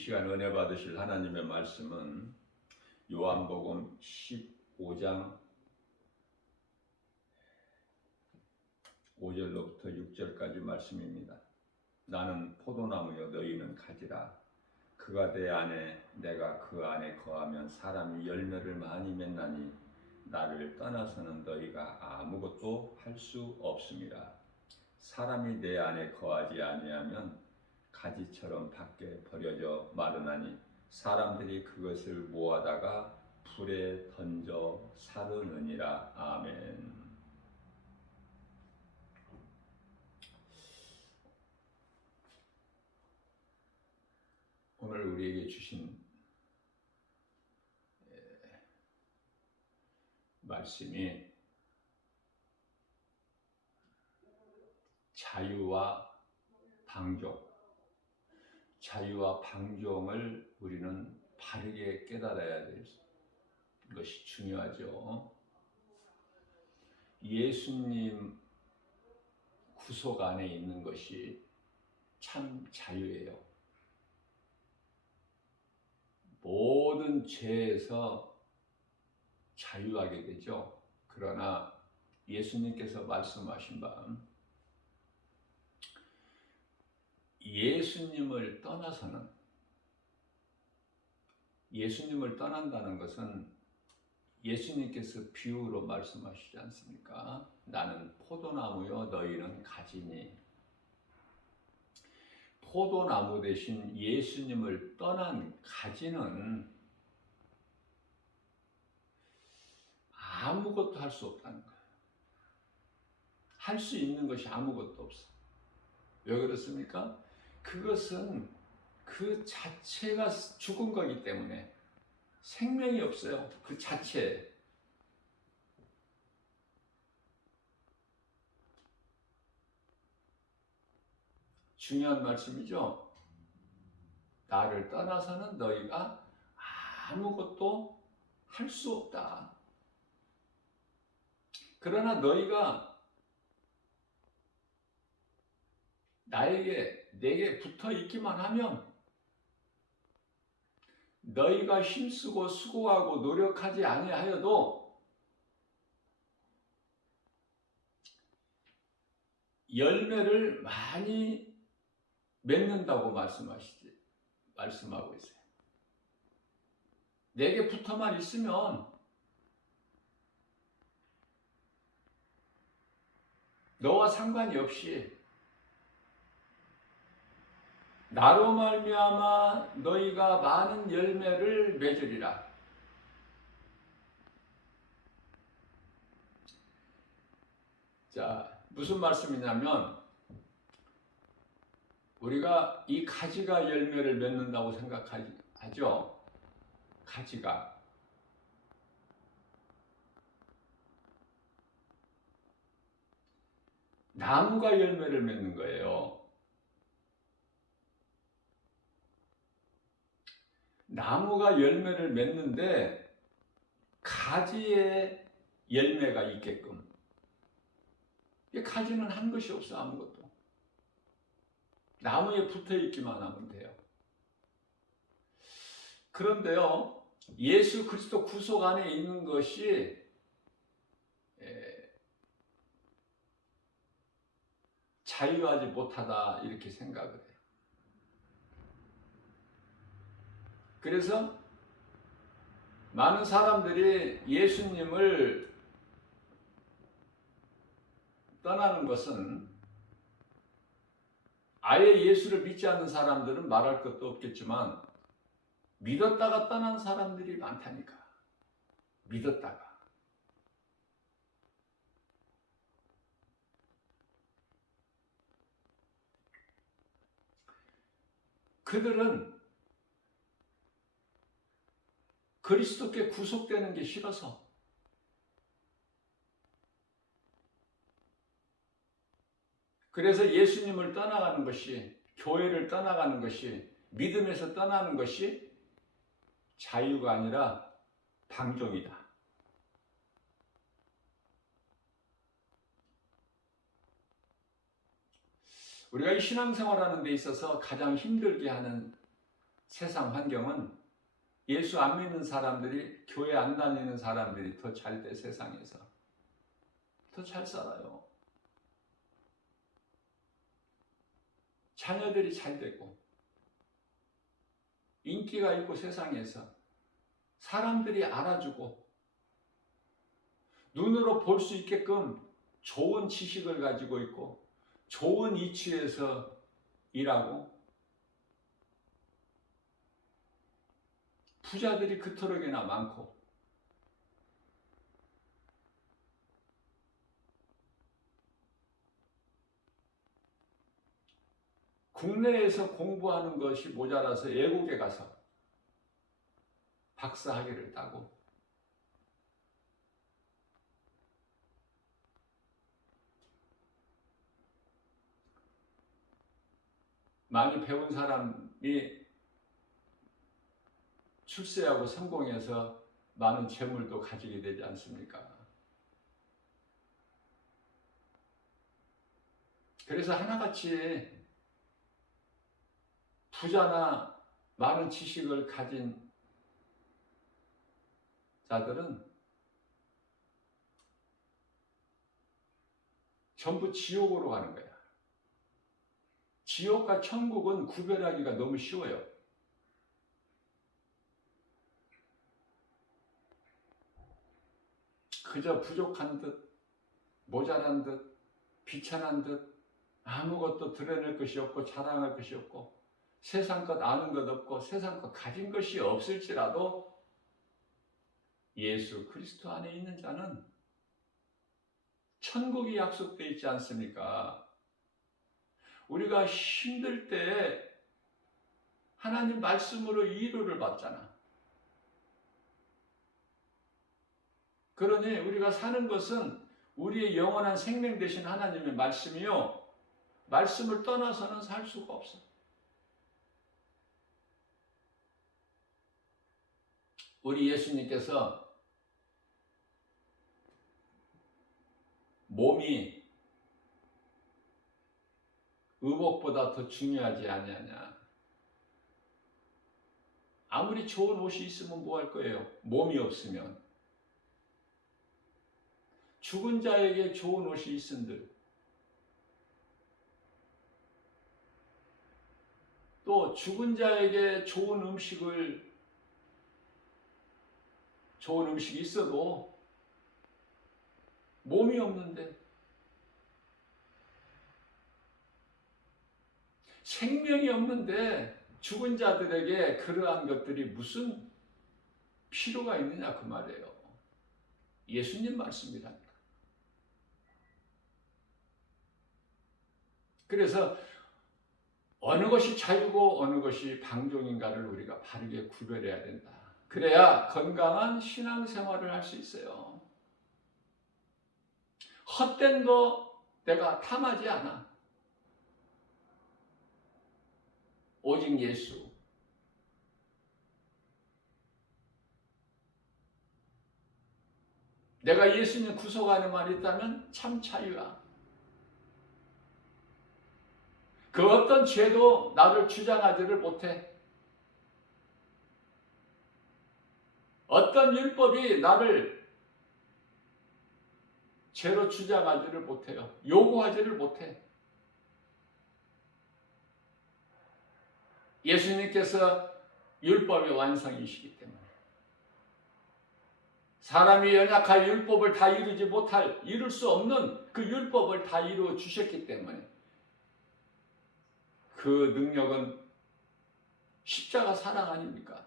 시간 은혜 받으실 하나님의 말씀은 요한복음 15장 5절로부터 6절까지 말씀입니다. 나는 포도나무여 너희는 가지라. 그가 내 안에 내가 그 안에 거하면 사람이 열매를 많이 맺나니 나를 떠나서는 너희가 아무것도 할 수 없습니다. 사람이 내 안에 거하지 아니하면 가지처럼 밖에 버려져 마르나니 사람들이 그것을 모아다가 불에 던져 사르느니라. 아멘. 오늘 우리에게 주신 말씀이 자유와 방종. 자유와 방종을 우리는 바르게 깨달아야 될 것이 중요하죠. 예수님 구속 안에 있는 것이 참 자유예요. 모든 죄에서 자유하게 되죠. 그러나 예수님께서 말씀하신 바 예수님을 떠난다는 것은 예수님께서 비유로 말씀하시지 않습니까? 나는 포도나무요 너희는 가지니. 포도나무 대신 예수님을 떠난 가지는 아무것도 할 수 없다는 거예요. 할 수 있는 것이 아무것도 없어. 왜 그렇습니까? 그것은 그 자체가 죽은 거기 때문에 생명이 없어요. 그 자체에. 중요한 말씀이죠. 나를 떠나서는 너희가 아무것도 할 수 없다. 그러나 너희가 내게 붙어 있기만 하면 너희가 힘쓰고 수고하고 노력하지 아니하여도 열매를 많이 맺는다고 말씀하고 있어요. 내게 붙어만 있으면 너와 상관이 없이 나로 말미암아 너희가 많은 열매를 맺으리라. 자, 무슨 말씀이냐면 우리가 이 가지가 열매를 맺는다고 생각하죠. 가지가. 나무가 열매를 맺는 거예요. 나무가 열매를 맺는데 가지에 열매가 있게끔. 가지는 한 것이 없어. 아무것도. 나무에 붙어 있기만 하면 돼요. 그런데요, 예수 그리스도 구속 안에 있는 것이 자유하지 못하다 이렇게 생각을 해요. 그래서 많은 사람들이 예수님을 떠나는 것은 아예 예수를 믿지 않는 사람들은 말할 것도 없겠지만 믿었다가 떠난 사람들이 많다니까. 믿었다가. 그들은 그리스도께 구속되는 게 싫어서 그래서 예수님을 떠나가는 것이, 교회를 떠나가는 것이, 믿음에서 떠나는 것이 자유가 아니라 방종이다. 우리가 이 신앙생활하는 데 있어서 가장 힘들게 하는 세상 환경은 예수 안 믿는 사람들이, 교회 안 다니는 사람들이 더 잘 돼. 세상에서 더 잘 살아요. 자녀들이 잘 되고 인기가 있고, 세상에서 사람들이 알아주고 눈으로 볼 수 있게끔 좋은 지식을 가지고 있고 좋은 위치에서 일하고, 부자들이 그토록이나 많고, 국내에서 공부하는 것이 모자라서 외국에 가서 박사학위를 따고, 많이 배운 사람이 출세하고 성공해서 많은 재물도 가지게 되지 않습니까? 그래서 하나같이 부자나 많은 지식을 가진 자들은 전부 지옥으로 가는 거야. 지옥과 천국은 구별하기가 너무 쉬워요. 그저 부족한 듯, 모자란 듯, 비천한 듯, 아무것도 드러낼 것이 없고 자랑할 것이 없고, 세상 것 아는 것 없고 세상 것 가진 것이 없을지라도 예수 그리스도 안에 있는 자는 천국이 약속되어 있지 않습니까? 우리가 힘들 때 하나님 말씀으로 위로를 받잖아. 그러니 우리가 사는 것은 우리의 영원한 생명 되신 하나님의 말씀이요, 말씀을 떠나서는 살 수가 없어. 우리 예수님께서 몸이 의복보다 더 중요하지 아니하냐. 아무리 좋은 옷이 있으면 뭐 할 거예요? 몸이 없으면. 죽은 자에게 좋은 옷이 있은들, 또 죽은 자에게 좋은 음식이 있어도 몸이 없는데, 생명이 없는데 죽은 자들에게 그러한 것들이 무슨 필요가 있느냐 그 말이에요. 예수님 말씀이라니까. 그래서 어느 것이 자유고 어느 것이 방종인가를 우리가 바르게 구별해야 된다. 그래야 건강한 신앙생활을 할 수 있어요. 헛된 거 내가 탐하지 않아. 오직 예수. 내가 예수님 구속하는 말이 있다면 참 자유야. 그 어떤 죄도 나를 주장하지를 못해. 어떤 율법이 나를 죄로 주장하지를 못해요. 요구하지를 못해. 예수님께서 율법의 완성이시기 때문에, 사람이 연약한 율법을 다 이룰 수 없는 그 율법을 다 이루어 주셨기 때문에, 그 능력은 십자가 사랑 아닙니까?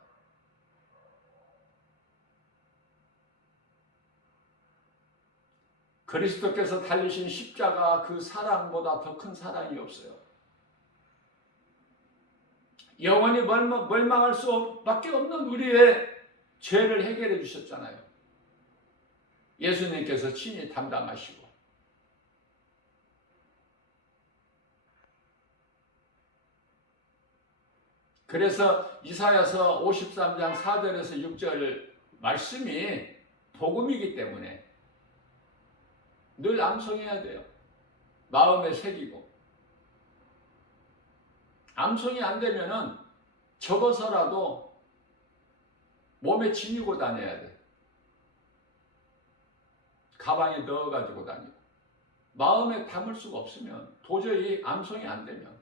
그리스도께서 달리신 십자가 그 사랑보다 더 큰 사랑이 없어요. 영원히 멸망할 수밖에 없는 우리의 죄를 해결해 주셨잖아요. 예수님께서 친히 담당하시고. 그래서 이사야서 53장 4절에서 6절 말씀이 복음이기 때문에 늘 암송해야 돼요. 마음에 새기고. 암송이 안 되면은 적어서라도 몸에 지니고 다녀야 돼. 가방에 넣어가지고 다니고. 마음에 담을 수가 없으면, 도저히 암송이 안 되면.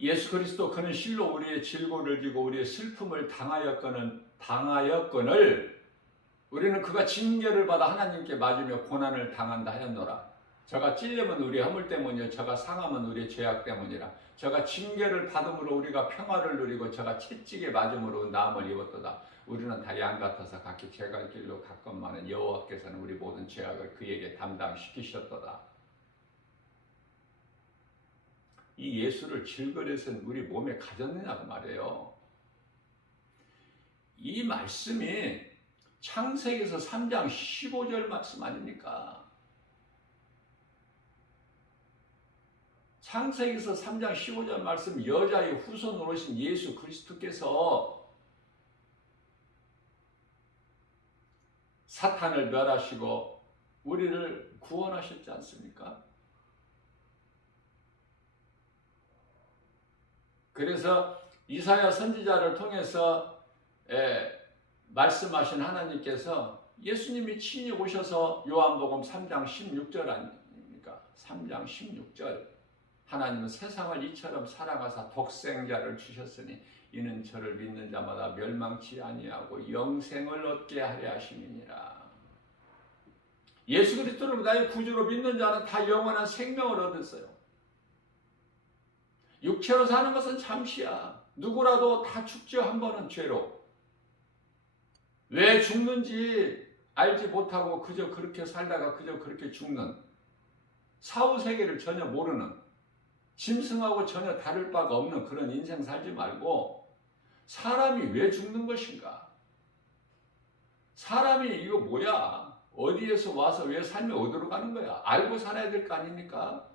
예수 그리스도 그는 실로 우리의 질고를 지고 우리의 슬픔을 당하였거늘 우리는 그가 징계를 받아 하나님께 맞으며 고난을 당한다 하였노라. 저가 찔림은 우리의 허물 때문이요 저가 상함은 우리의 죄악 때문이라. 저가 징계를 받음으로 우리가 평화를 누리고 저가 채찍에 맞음으로 나음을 입었도다. 우리는 다 양 같아서 각기 죄갈 길로 갔건만은 여호와께서는 우리 모든 죄악을 그에게 담당시키셨도다. 이 예수를 질거려서는 우리 몸에 가졌느냐고 말이에요. 이 말씀이 창세기에서 3장 15절 말씀 아닙니까? 창세기에서 3장 15절 말씀, 여자의 후손으로 오신 예수 그리스도께서 사탄을 멸하시고 우리를 구원하셨지 않습니까? 그래서 이사야 선지자를 통해서 말씀하신 하나님께서 예수님이 친히 오셔서 요한복음 3장 16절 아닙니까? 3장 16절 하나님은 세상을 이처럼 사랑하사 독생자를 주셨으니 이는 저를 믿는 자마다 멸망치 아니하고 영생을 얻게 하려 하심이니라. 예수 그리스도를 나의 구주로 믿는 자는 다 영원한 생명을 얻었어요. 육체로 사는 것은 잠시야. 누구라도 다 죽죠. 한 번은 죄로. 왜 죽는지 알지 못하고 그저 그렇게 살다가 그저 그렇게 죽는, 사후세계를 전혀 모르는, 짐승하고 전혀 다를 바가 없는 그런 인생 살지 말고 사람이 왜 죽는 것인가? 사람이 이거 뭐야? 어디에서 와서 왜 삶이 어디로 가는 거야? 알고 살아야 될 거 아닙니까?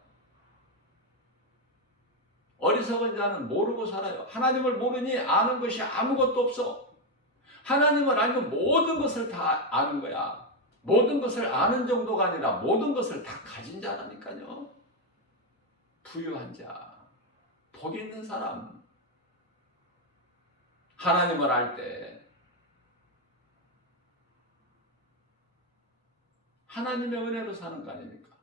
어리석은 자는 모르고 살아요. 하나님을 모르니 아는 것이 아무것도 없어. 하나님을 알면 모든 것을 다 아는 거야. 모든 것을 아는 정도가 아니라 모든 것을 다 가진 자라니까요. 부유한 자, 복 있는 사람. 하나님을 알 때 하나님의 은혜로 사는 거 아닙니까?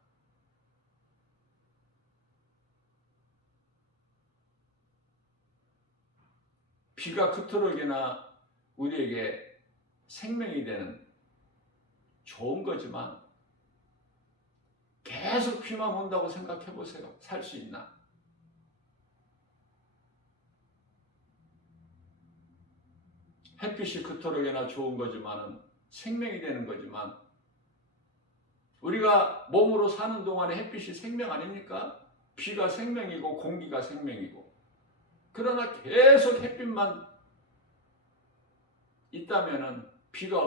비가 그토록이나 우리에게 생명이 되는 좋은 거지만 계속 비만 온다고 생각해 보세요. 살 수 있나? 햇빛이 그토록이나 좋은 거지만은 생명이 되는 거지만 우리가 몸으로 사는 동안에 햇빛이 생명 아닙니까? 비가 생명이고 공기가 생명이고. 그러나 계속 햇빛만 있다면은, 비가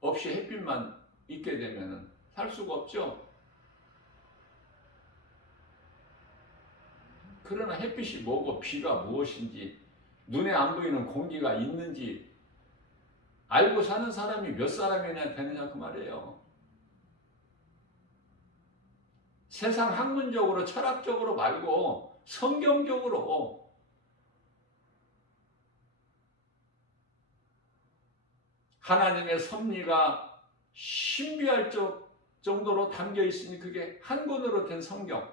없이 햇빛만 있게 되면은 살 수가 없죠. 그러나 햇빛이 뭐고 비가 무엇인지, 눈에 안 보이는 공기가 있는지 알고 사는 사람이 몇 사람이나 되느냐 그 말이에요. 세상 학문적으로 철학적으로 말고 성경적으로 하나님의 섭리가 신비할 정도로 담겨 있으니 그게 한 권으로 된 성경.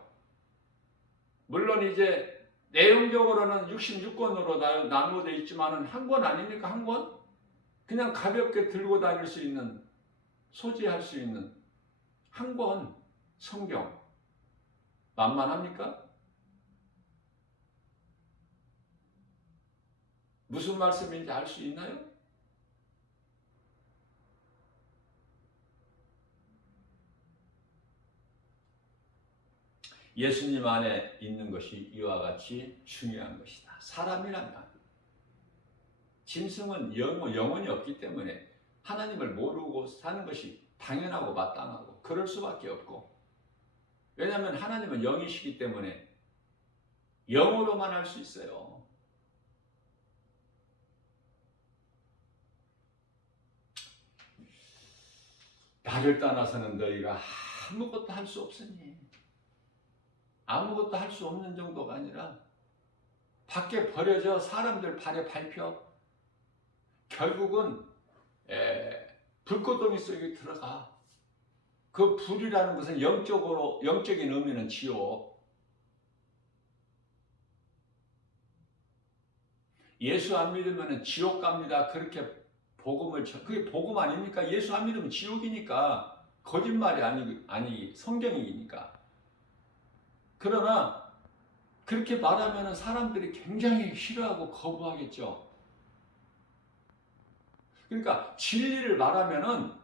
물론 이제 내용적으로는 66권으로 나누어져 있지만은 한 권 아닙니까? 한 권? 그냥 가볍게 들고 다닐 수 있는, 소지할 수 있는 한 권 성경. 만만합니까? 무슨 말씀인지 알 수 있나요? 예수님 안에 있는 것이 이와 같이 중요한 것이다. 사람이라면, 짐승은 영혼이 없기 때문에 하나님을 모르고 사는 것이 당연하고 마땅하고 그럴 수밖에 없고, 왜냐하면 하나님은 영이시기 때문에 영으로만 할 수 있어요. 나를 떠나서는 너희가 아무것도 할 수 없으니, 아무것도 할 수 없는 정도가 아니라 밖에 버려져 사람들 발에 밟혀 결국은 불꽃덩이 속에 들어가. 그 불이라는 것은 영적인 의미는 지옥. 예수 안 믿으면 지옥 갑니다. 그렇게 그게 복음 아닙니까? 예수 안 믿으면 지옥이니까. 거짓말이 아니 성경이니까. 그러나 그렇게 말하면 사람들이 굉장히 싫어하고 거부하겠죠. 그러니까 진리를 말하면은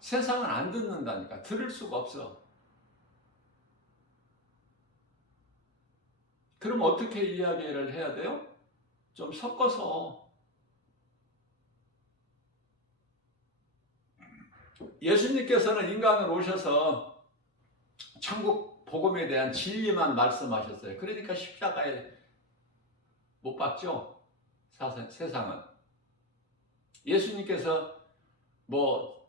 세상은 안 듣는다니까. 들을 수가 없어. 그럼 어떻게 이야기를 해야 돼요? 좀 섞어서. 예수님께서는 인간으로 오셔서 천국 복음에 대한 진리만 말씀하셨어요. 그러니까 십자가에 못 박죠. 세상은. 예수님께서 뭐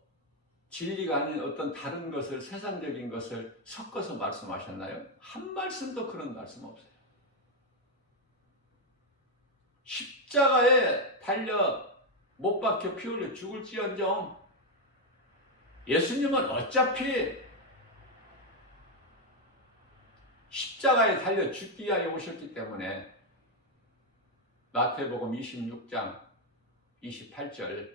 진리가 아닌 어떤 다른 것을, 세상적인 것을 섞어서 말씀하셨나요? 한 말씀도 그런 말씀 없어요. 십자가에 달려 못 박혀 피 흘려 죽을지언정 예수님은 어차피 십자가에 달려 죽기 위하여 오셨기 때문에 마태복음 26장 28절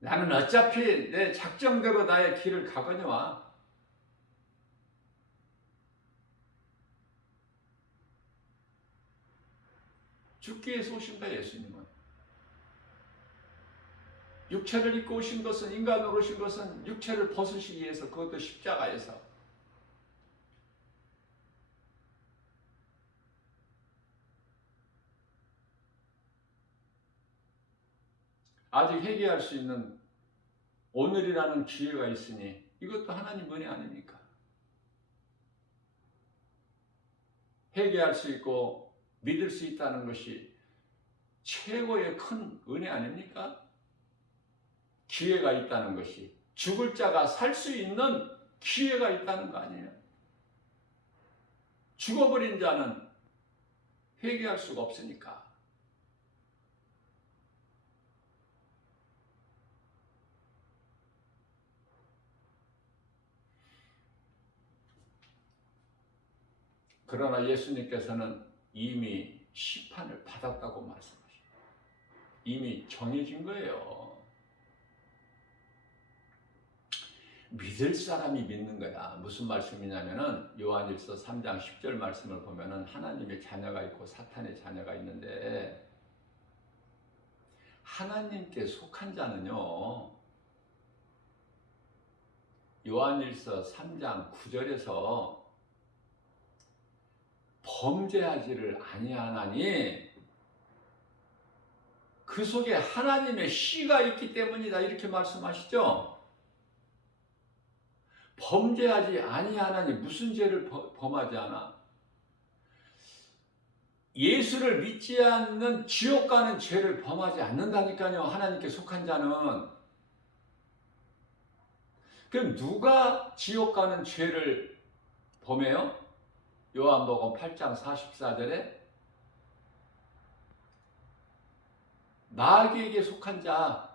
나는 어차피 내 작정대로 나의 길을 가거니와 죽기 위해서 오신 거예요. 예수님은 육체를 입고 오신 것은, 인간으로 오신 것은 육체를 벗으시기 위해서, 그것도 십자가에서. 아직 회개할 수 있는 오늘이라는 기회가 있으니 이것도 하나님 은혜 아닙니까? 회개할 수 있고 믿을 수 있다는 것이 최고의 큰 은혜 아닙니까? 기회가 있다는 것이, 죽을 자가 살 수 있는 기회가 있다는 거 아니에요? 죽어버린 자는 회개할 수가 없으니까. 그러나 예수님께서는 이미 심판을 받았다고 말씀하십니다. 이미 정해진 거예요. 믿을 사람이 믿는 거야. 무슨 말씀이냐면은 요한일서 3장 10절 말씀을 보면은 하나님의 자녀가 있고 사탄의 자녀가 있는데, 하나님께 속한 자는요, 요한일서 3장 9절에서 범죄하지를 아니하나니 그 속에 하나님의 씨가 있기 때문이다, 이렇게 말씀하시죠. 범죄하지 아니하나니 무슨 죄를 범하지 않아? 예수를 믿지 않는 지옥 가는 죄를 범하지 않는다니까요. 하나님께 속한 자는. 그럼 누가 지옥 가는 죄를 범해요? 요한복음 8장 44절에 마귀에게 속한 자,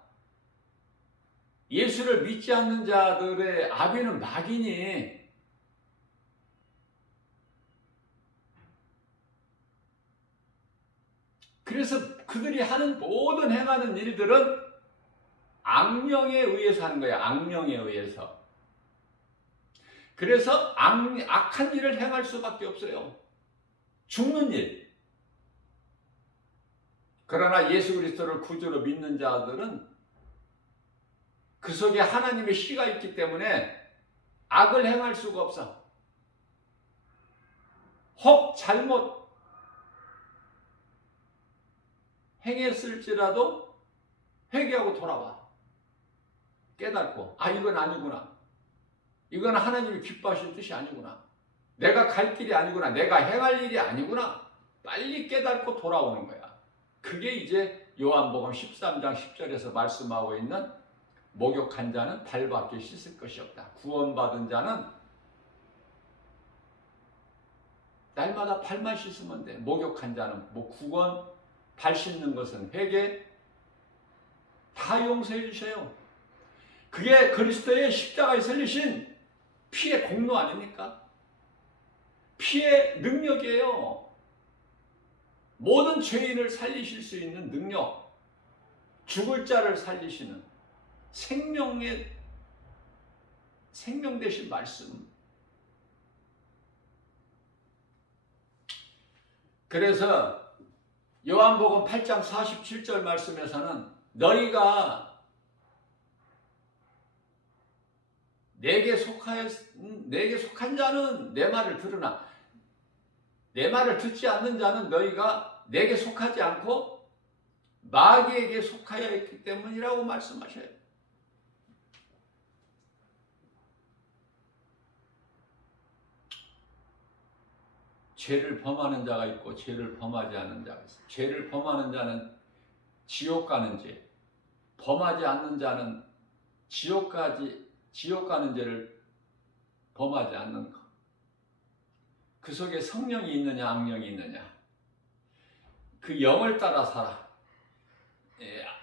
예수를 믿지 않는 자들의 아비는 마귀니, 그래서 그들이 하는 모든 행하는 일들은 악령에 의해서 하는 거예요. 악령에 의해서. 그래서 악한 일을 행할 수밖에 없어요. 죽는 일. 그러나 예수 그리스도를 구주로 믿는 자들은 그 속에 하나님의 씨가 있기 때문에 악을 행할 수가 없어. 혹 잘못 행했을지라도 회개하고 돌아와. 깨닫고, 아, 이건 아니구나. 이건 하나님이 기뻐하실 뜻이 아니구나. 내가 갈 길이 아니구나. 내가 행할 일이 아니구나. 빨리 깨닫고 돌아오는 거야. 그게 이제 요한복음 13장 10절에서 말씀하고 있는 목욕한 자는 발밖에 씻을 것이 없다. 구원받은 자는 날마다 발만 씻으면 돼. 목욕한 자는 뭐 구건, 발 씻는 것은 회개, 다 용서해 주셔요. 그게 그리스도의 십자가에 설리신 피의 공로 아닙니까? 피의 능력이에요. 모든 죄인을 살리실 수 있는 능력, 죽을 자를 살리시는 생명 되신 말씀. 그래서 요한복음 8장 47절 말씀에서는 너희가 내게 속한 자는 내 말을 들으나 내 말을 듣지 않는 자는 너희가 내게 속하지 않고 마귀에게 속하여 있기 때문이라고 말씀하셔요. 죄를 범하는 자가 있고 죄를 범하지 않는 자가 있어요. 죄를 범하는 자는 지옥 가는 죄, 범하지 않는 자는 지옥 가는 죄를 범하지 않는 것. 그 속에 성령이 있느냐 악령이 있느냐, 그 영을 따라 살아.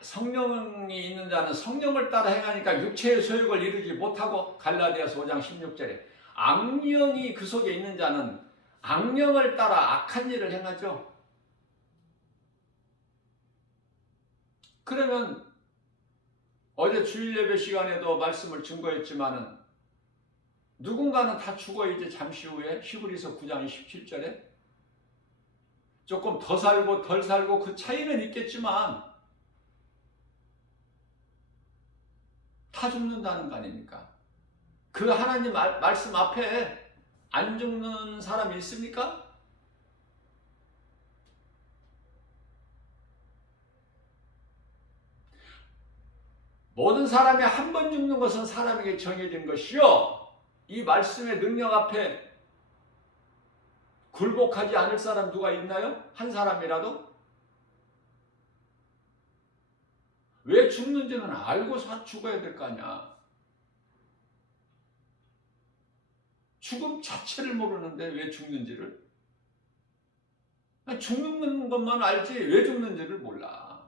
성령이 있는 자는 성령을 따라 행하니까 육체의 소욕을 이루지 못하고, 갈라디아서 5장 16절에 악령이 그 속에 있는 자는 악령을 따라 악한 일을 행하죠. 그러면 어제 주일 예배 시간에도 말씀을 증거했지만은 누군가는 다 죽어 이제 잠시 후에. 히브리서 9장 17절에 조금 더 살고 덜 살고 그 차이는 있겠지만 다 죽는다는 거 아닙니까? 그 하나님 말씀 앞에 안 죽는 사람이 있습니까? 모든 사람이 한 번 죽는 것은 사람에게 정해진 것이요, 이 말씀의 능력 앞에 굴복하지 않을 사람 누가 있나요? 한 사람이라도? 왜 죽는지는 알고 죽어야 될 거 아니야. 죽음 자체를 모르는데 왜 죽는지를? 죽는 것만 알지 왜 죽는지를 몰라.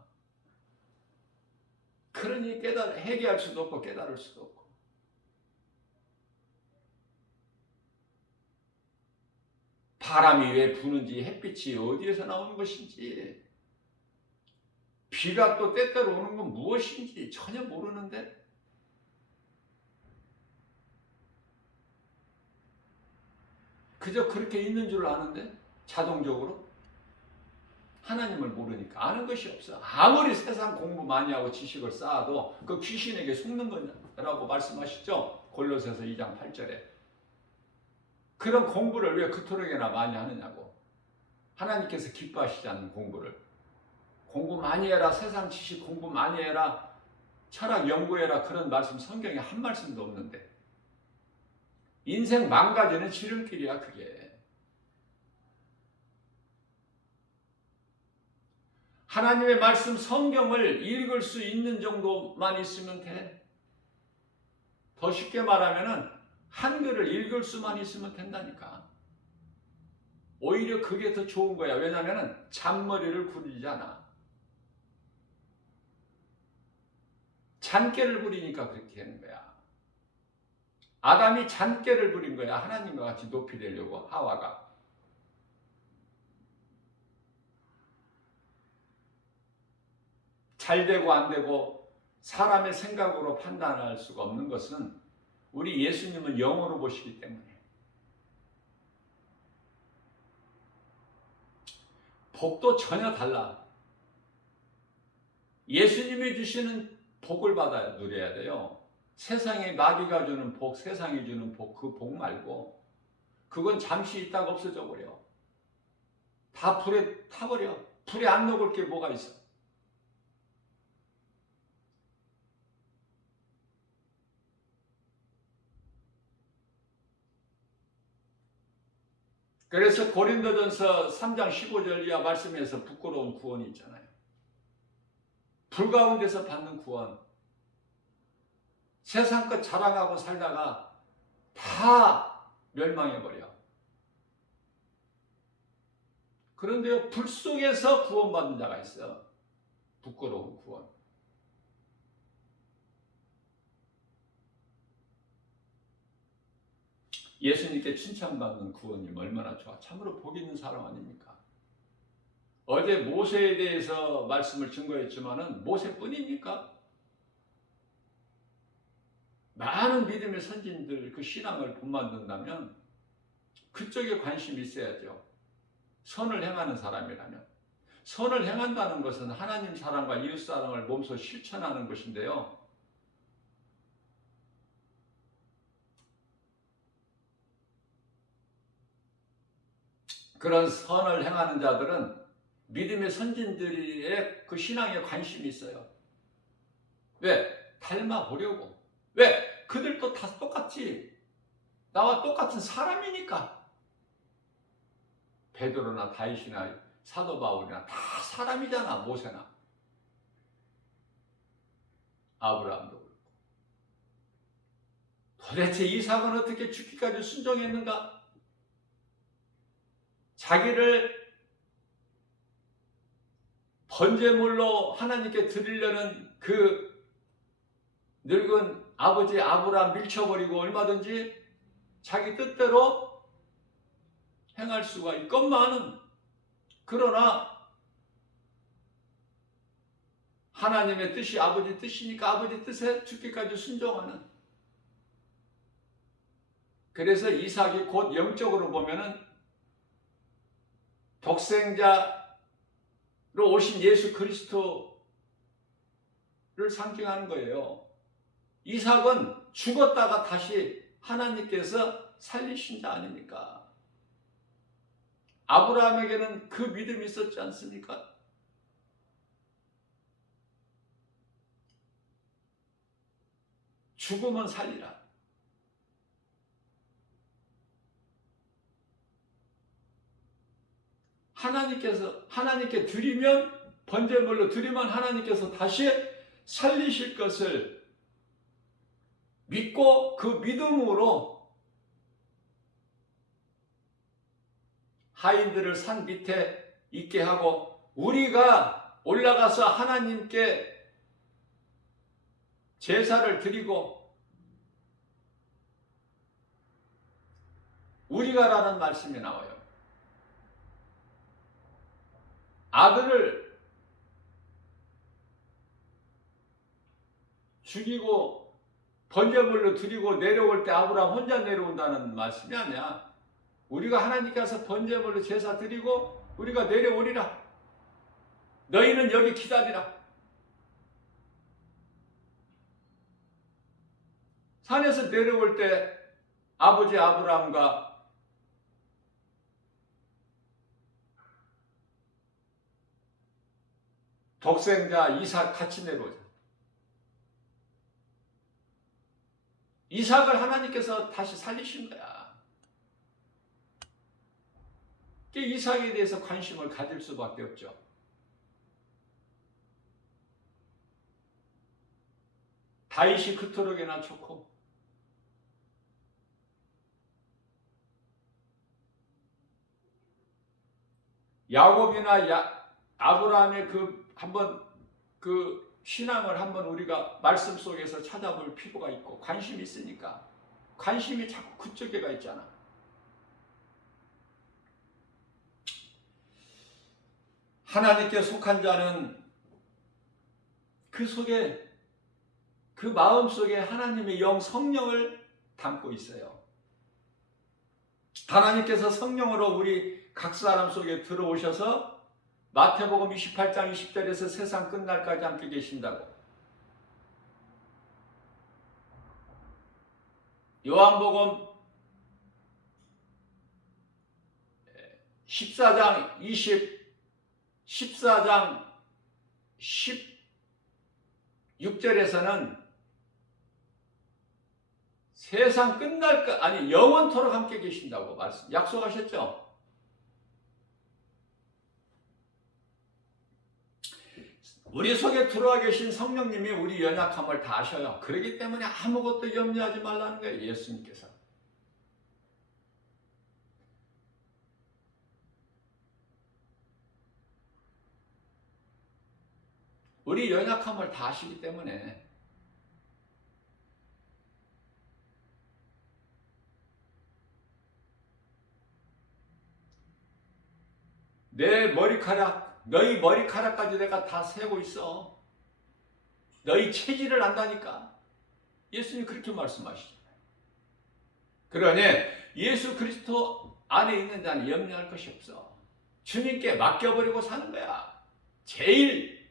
그러니 회개할 수도 없고 깨달을 수도 없고. 바람이 왜 부는지, 햇빛이 어디에서 나오는 것인지, 비가 또 때때로 오는 건 무엇인지 전혀 모르는데, 그저 그렇게 있는 줄 아는데 자동적으로 하나님을 모르니까 아는 것이 없어. 아무리 세상 공부 많이 하고 지식을 쌓아도 그 귀신에게 속는 거라고 말씀하시죠. 골로새서 2장 8절에. 그런 공부를 왜 그토록이나 많이 하느냐고. 하나님께서 기뻐하시지 않는 공부를. 공부 많이 해라, 세상 지식 공부 많이 해라, 철학 연구해라, 그런 말씀 성경에 한 말씀도 없는데 인생 망가지는 지름길이야 그게. 하나님의 말씀 성경을 읽을 수 있는 정도만 있으면 돼. 더 쉽게 말하면 한글을 읽을 수만 있으면 된다니까. 오히려 그게 더 좋은 거야. 왜냐하면 잔머리를 굴리지 않아. 잔깨를 부리니까 그렇게 하는 거야. 아담이 잔깨를 부린 거야. 하나님과 같이 높이 되려고 하와가. 잘 되고 안 되고 사람의 생각으로 판단할 수가 없는 것은 우리 예수님은 영으로 보시기 때문에. 복도 전혀 달라. 예수님이 주시는 복을 받아 누려야 돼요. 세상에 마귀가 주는 복, 세상이 주는 복, 그 복 말고 그건 잠시 있다가 없어져 버려. 다 불에 타버려. 불에 안 녹을 게 뭐가 있어. 그래서 고린도전서 3장 15절 이하 말씀에서 부끄러운 구원이 있잖아요. 불 가운데서 받는 구원. 세상 것 자랑하고 살다가 다 멸망해버려. 그런데 불 속에서 구원받는 자가 있어. 부끄러운 구원. 예수님께 칭찬받는 구원이면 얼마나 좋아. 참으로 복 있는 사람 아닙니까? 어제 모세에 대해서 말씀을 증거했지만은 모세뿐입니까? 많은 믿음의 선진들 그 신앙을 본받는다면 그쪽에 관심이 있어야죠. 선을 행하는 사람이라면. 선을 행한다는 것은 하나님 사랑과 이웃 사랑을 몸소 실천하는 것인데요. 그런 선을 행하는 자들은 믿음의 선진들의 그 신앙에 관심이 있어요. 왜? 닮아보려고. 왜? 그들도 다 똑같지. 나와 똑같은 사람이니까. 베드로나 다윗이나 사도 바울이나 다 사람이잖아. 모세나 아브라함도 그렇고. 도대체 이삭은 어떻게 죽기까지 순종했는가? 자기를 번제물로 하나님께 드리려는 그 늙은 아버지 아브라함 밀쳐버리고 얼마든지 자기 뜻대로 행할 수가 있건만은, 그러나 하나님의 뜻이 아버지 뜻이니까 아버지 뜻에 죽기까지 순종하는. 그래서 이삭이 곧 영적으로 보면은 독생자로 오신 예수 그리스도를 상징하는 거예요. 이삭은 죽었다가 다시 하나님께서 살리신 자 아닙니까? 아브라함에게는 그 믿음이 있었지 않습니까? 죽으면 살리라. 하나님께 드리면, 번제물로 드리면 하나님께서 다시 살리실 것을 믿고 그 믿음으로 하인들을 산 밑에 있게 하고 우리가 올라가서 하나님께 제사를 드리고, 우리가라는 말씀이 나와요. 아들을 죽이고 번제물로 드리고 내려올 때 아브라함 혼자 내려온다는 말씀이 아니야. 우리가 하나님께서 번제물로 제사 드리고 우리가 내려오리라. 너희는 여기 기다리라. 산에서 내려올 때 아버지 아브라함과 독생자 이삭 같이 내려오자. 이삭을 하나님께서 다시 살리신 거야. 이삭에 대해서 관심을 가질 수밖에 없죠. 다윗이 그토록이나 좋고, 야곱이나 아브라함의 그 신앙을 한번 우리가 말씀 속에서 찾아볼 필요가 있고, 관심이 있으니까. 관심이 자꾸 그쪽에가 있잖아. 하나님께 속한 자는 그 속에, 그 마음 속에 하나님의 영 성령을 담고 있어요. 하나님께서 성령으로 우리 각 사람 속에 들어오셔서 마태복음 28장 20절에서 세상 끝날까지 함께 계신다고. 요한복음 14장 16절에서는 세상 영원토록 함께 계신다고 약속하셨죠. 우리 속에 들어와 계신 성령님이 우리 연약함을 다 아셔요. 그렇기 때문에 아무것도 염려하지 말라는 거예요, 예수님께서. 우리 연약함을 다 아시기 때문에 내 머리카락, 너희 머리카락까지 내가 다 세고 있어. 너희 체질을 안다니까. 예수님 그렇게 말씀하시잖아요. 그러니 예수 그리스도 안에 있는 자는 염려할 것이 없어. 주님께 맡겨버리고 사는 거야. 제일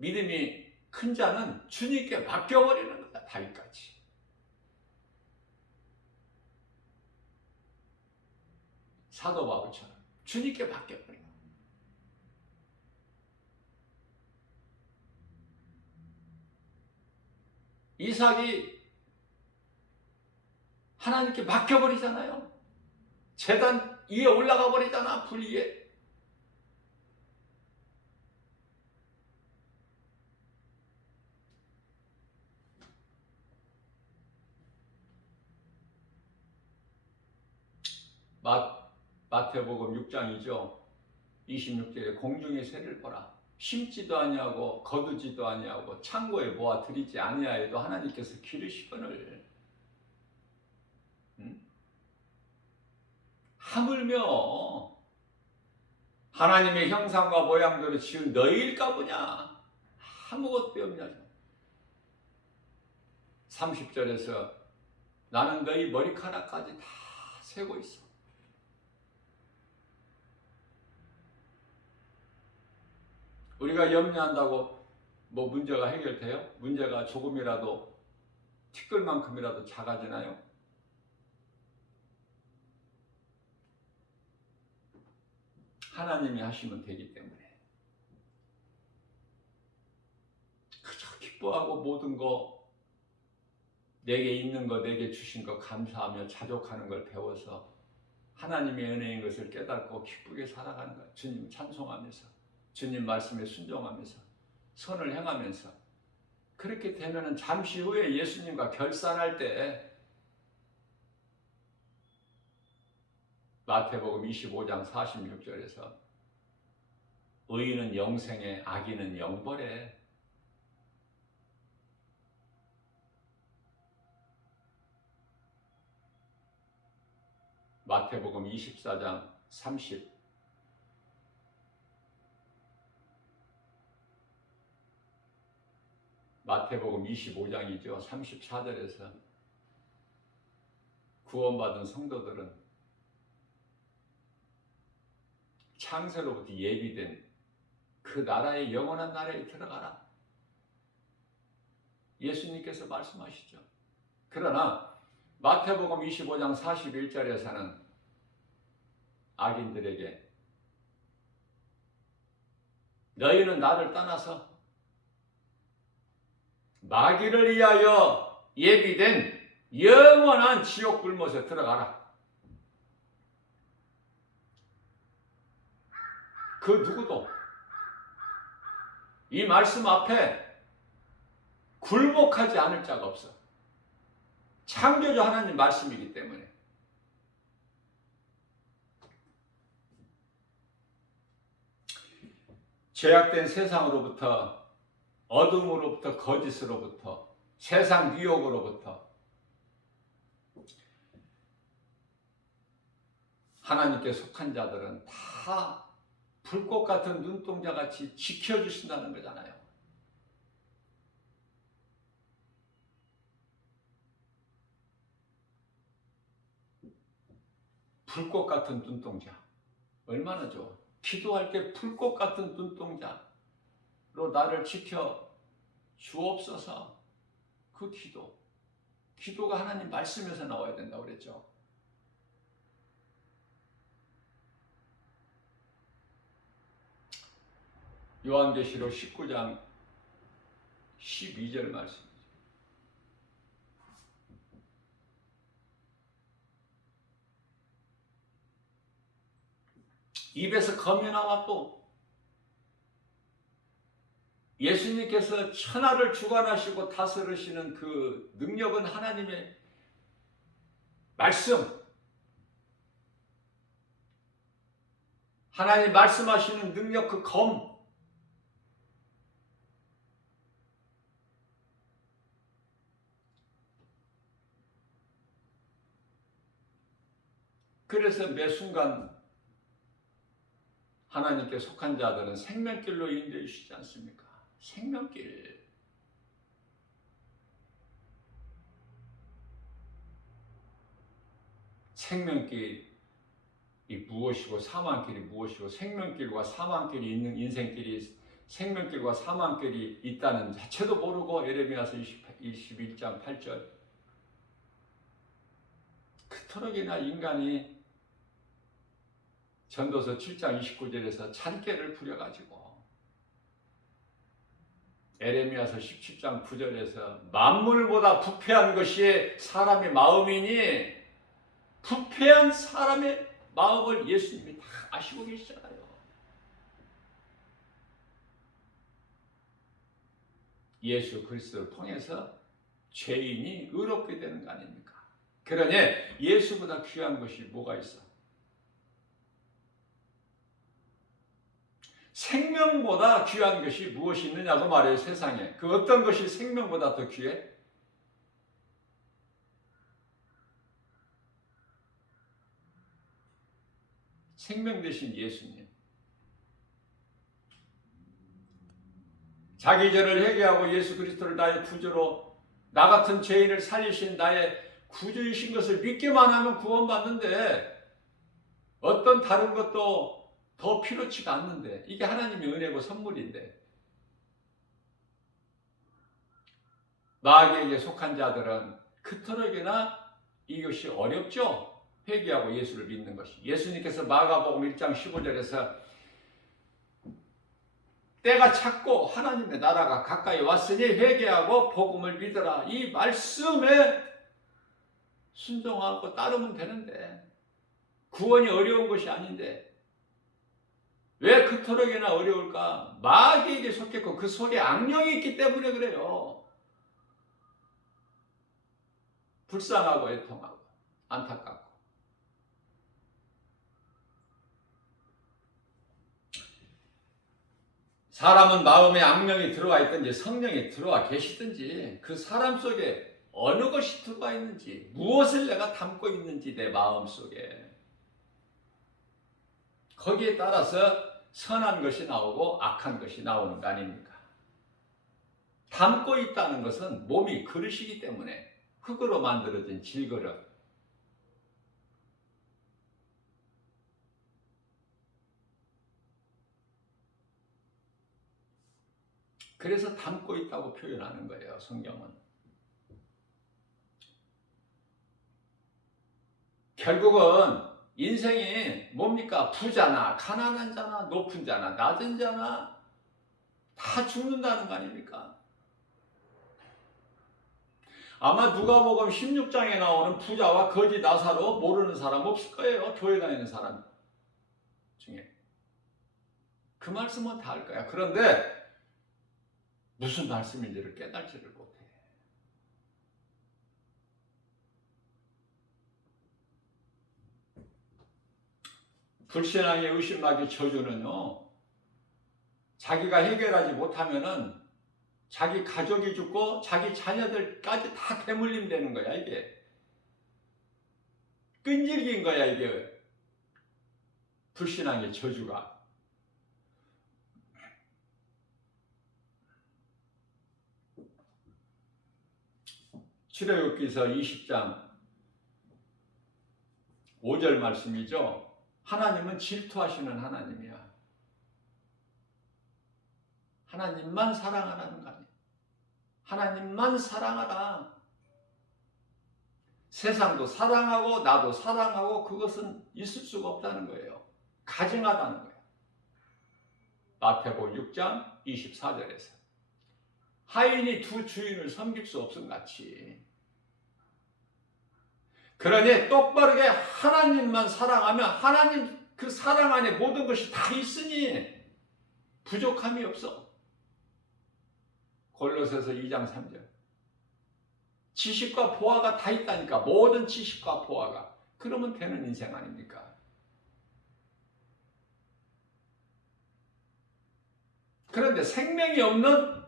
믿음이 큰 자는 주님께 맡겨버리는 거야. 다윗까지. 사도 바울처럼 주님께 맡겨버리는 거야. 이삭이 하나님께 맡겨버리잖아요. 제단 위에 올라가 버리잖아. 불 위에. 마태복음 6장이죠. 26절에 공중의 새를 보라. 심지도 아니하고 거두지도 아니하고 창고에 모아 들이지 아니하여도 하나님께서 기르시거늘. 하물며 하나님의 형상과 모양대로 지은 너희일까 보냐. 아무것도 없냐. 30절에서 나는 너희 머리카락까지 다 세고 있어. 우리가 염려한다고 뭐 문제가 해결돼요? 문제가 조금이라도 티끌만큼이라도 작아지나요? 하나님이 하시면 되기 때문에 그저 기뻐하고 모든 거 내게 있는 거 내게 주신 거 감사하며 자족하는 걸 배워서 하나님의 은혜인 것을 깨닫고 기쁘게 살아가는 거예요. 주님 찬송하면서 주님 말씀에 순종하면서 선을 행하면서 그렇게 되면은 잠시 후에 예수님과 결산할 때 마태복음 25장 46절에서 의인은 영생에 악인은 영벌에. 마태복음 24장 30 마태복음 25장이죠. 34절에서 구원받은 성도들은 창세로부터 예비된 그 나라의 영원한 나라에 들어가라. 예수님께서 말씀하시죠. 그러나 마태복음 25장 41절에서는 악인들에게 너희는 나를 떠나서 마귀를 위하여 예비된 영원한 지옥 불못에 들어가라. 그 누구도 이 말씀 앞에 굴복하지 않을 자가 없어. 창조주 하나님 말씀이기 때문에. 죄악된 세상으로부터, 어둠으로부터, 거짓으로부터, 세상 유혹으로부터 하나님께 속한 자들은 다 불꽃 같은 눈동자같이 지켜주신다는 거잖아요. 불꽃 같은 눈동자 얼마나 좋아. 기도할 때 불꽃 같은 눈동자로 나를 지켜 주옵소서. 그 기도가 하나님 말씀에서 나와야 된다고 그랬죠. 요한계시록 19장 12절 말씀. 입에서 검이 나왔고 예수님께서 천하를 주관하시고 다스리시는 그 능력은 하나님의 말씀, 하나님 말씀하시는 능력, 그 검, 그래서 매 순간 하나님께 속한 자들은 생명길로 인도해 주시지 않습니까? 생명길. 생명길이 무엇이고 사망길이 무엇이고 생명길과 사망길이 있는 인생길이 생명길과 사망길이 있다는 자체도 모르고 에레미야서 21장 8절 그토록이나 인간이 전도서 7장 29절에서 찬깨를 부려가지고 에레미야서 17장 9절에서 만물보다 부패한 것이 사람의 마음이니 부패한 사람의 마음을 예수님이 다 아시고 계시잖아요. 예수 그리스도를 통해서 죄인이 의롭게 되는 거 아닙니까? 그러니 예수보다 귀한 것이 뭐가 있어? 생명보다 귀한 것이 무엇이 있느냐고 말해요. 세상에. 그 어떤 것이 생명보다 더 귀해? 생명 대신 예수님. 자기 죄를 회개하고 예수 그리스도를 나의 구주로 나 같은 죄인을 살리신 나의 구주이신 것을 믿기만 하면 구원받는데 어떤 다른 것도 더 필요치가 않는데 이게 하나님의 은혜고 선물인데 마귀에게 속한 자들은 그토록이나 이것이 어렵죠. 회개하고 예수를 믿는 것이. 예수님께서 마가복음 1장 15절에서 때가 찼고 하나님의 나라가 가까이 왔으니 회개하고 복음을 믿으라. 이 말씀에 순종하고 따르면 되는데 구원이 어려운 것이 아닌데 왜 그토록이나 어려울까? 마귀에게 속했고 그 속에 악령이 있기 때문에 그래요. 불쌍하고 애통하고 안타깝고 사람은 마음에 악령이 들어와 있든지 성령이 들어와 계시든지 그 사람 속에 어느 것이 들어와 있는지 무엇을 내가 담고 있는지 내 마음 속에 거기에 따라서 선한 것이 나오고 악한 것이 나오는 거 아닙니까? 담고 있다는 것은 몸이 그릇이기 때문에 흙으로 만들어진 질그릇 그래서 담고 있다고 표현하는 거예요. 성경은. 결국은 인생이 뭡니까? 부자나 가난한 자나 높은 자나 낮은 자나 다 죽는다는 거 아닙니까? 아마 누가복음 16장에 나오는 부자와 거지 나사로 모르는 사람 없을 거예요. 교회 다니는 사람 중에. 그 말씀은 다 알 거야. 그런데 무슨 말씀인지를 깨달지를 못해. 불신앙의 의심마귀 저주는요, 자기가 해결하지 못하면은 자기 가족이 죽고 자기 자녀들까지 다 대물림 되는 거야, 이게. 끈질긴 거야, 이게. 불신앙의 저주가. 출애굽기서 20장 5절 말씀이죠. 하나님은 질투하시는 하나님이야. 하나님만 사랑하라는 거 아니야. 하나님만 사랑하라. 세상도 사랑하고 나도 사랑하고 그것은 있을 수가 없다는 거예요. 가증하다는 거예요. 마태복음 6장 24절에서 하인이 두 주인을 섬길 수 없음 같이 그러니 똑바르게 하나님만 사랑하면 하나님 그 사랑 안에 모든 것이 다 있으니 부족함이 없어. 골로새서 2장 3절 지식과 보화가 다 있다니까. 모든 지식과 보화가. 그러면 되는 인생 아닙니까? 그런데 생명이 없는